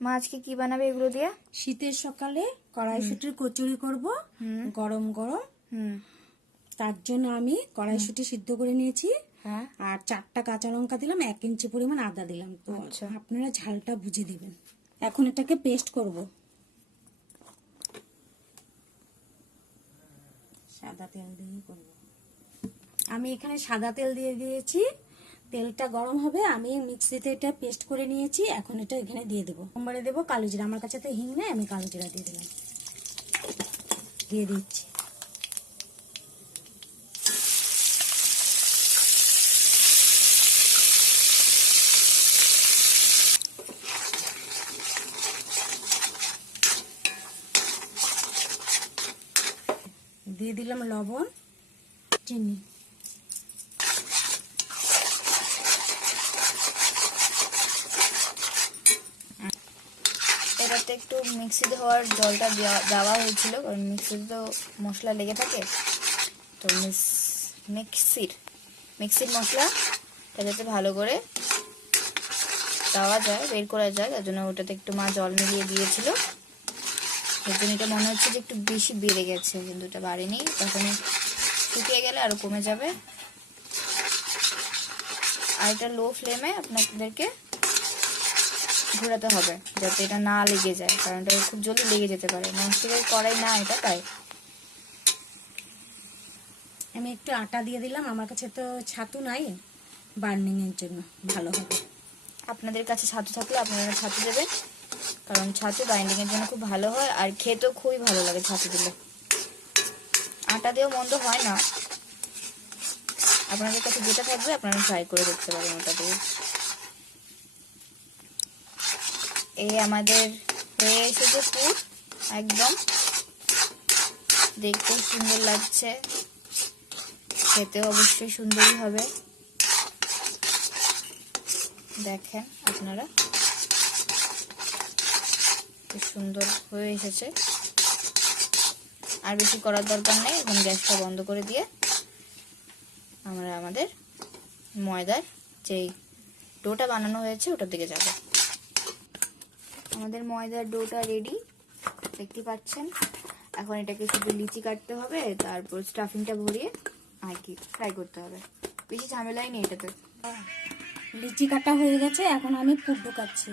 মা আজকে কি বানাবে এগুলো দিয়ে? শীতের সকালে কড়াইশুটির কচুরি করব গরম গরম। তার জন্য আমি কড়াইশুটি সিদ্ধ করে নিয়েছি। হ্যাঁ। আর 4টা কাঁচা লঙ্কা দিলাম, 1 ইঞ্চি পরিমাণ আদা দিলাম। তো আচ্ছা। আপনারা ঝালটা বুঝে দিবেন। এখন এটাকে পেস্ট করব। সাদা তেল দিয়ে করব। আমি এখানে সাদা তেল দিয়ে দিয়েছি। তেলটা গরম হবে, আমি মিক্সিতে এটা পেস্ট করে নিয়েছি। এখন এটা এখানে দিয়ে দেবো। সোমবারে দেবো কালো জিরা, আমার কাছে তো হিং নেই, আমি কালো জিরা দিয়ে দিলাম। দিয়ে দিচ্ছি। দিয়ে দিলাম লবণ, চিনি। এটাতে একটু মিক্সিতে হওয়ার জলটা দেওয়া হয়েছিল, কারণ মিক্সিতে তো মশলা লেগে থাকে। তো মিক্সির মশলা যাতে ভালো করে দেওয়া যায়, বের করা যায়, তার জন্য ওটাতে একটু মা জল মিলিয়ে দিয়েছিল। এর জন্য এটা মনে হচ্ছে যে একটু বেশি বেড়ে গেছে, কিন্তু এটা বাড়েনি। তখন শুকিয়ে গেলে আরো কমে যাবে। আর এটা লো ফ্লেমে আপনাদেরকে ঘোরাতে হবে যাতে এটা না লেগে যায়, কারণ এটা খুব জলদি লেগে যেতে পারে। ননস্টিকের কড়াই না এটা, তাই। আমি একটু আটা দিয়ে দিলাম, আমার কাছে তো ছাতু নাই, বার্নিং এর জন্য ভালো হবে। আপনাদের কাছে ছাতু থাকলে আপনারা ছাতু দেবেন, কারণ ছাতু বাইন্ডিং এর জন্য খুব ভালো হয়, আর খেতেও খুবই ভালো লাগে ছাতু দিলে। আটা দিয়েও মন্দ হয় না। আপনাদের কাছে যেটা থাকবে আপনারা ট্রাই করে দেখতে পারেন ওটা দিয়ে। এই আমাদের হয়ে এসেছে পুর, একদম দেখতে সুন্দর লাগছে, খেতে অবশ্যই সুন্দরই হবে। দেখেন আপনারা খুব সুন্দর হয়ে এসেছে। আর বেশি করার দরকার নেই। এখন গ্যাসটা বন্ধ করে দিয়ে আমরা আমাদের ময়দার যেই ডোটা বানানো হয়েছে ওটার দিকে যাব। আমাদের ময়দার ডোটা রেডি, দেখতে পাচ্ছেন। এখন এটাকে শুধু লিচি কাটতে হবে, তারপর স্টাফিংটা ভরিয়ে আর কি ফ্রাই করতে হবে। বেশি ঝামেলাই নেই এটাতে। লিচি কাটা হয়ে গেছে, এখন আমি পুর ঢোকাচ্ছি।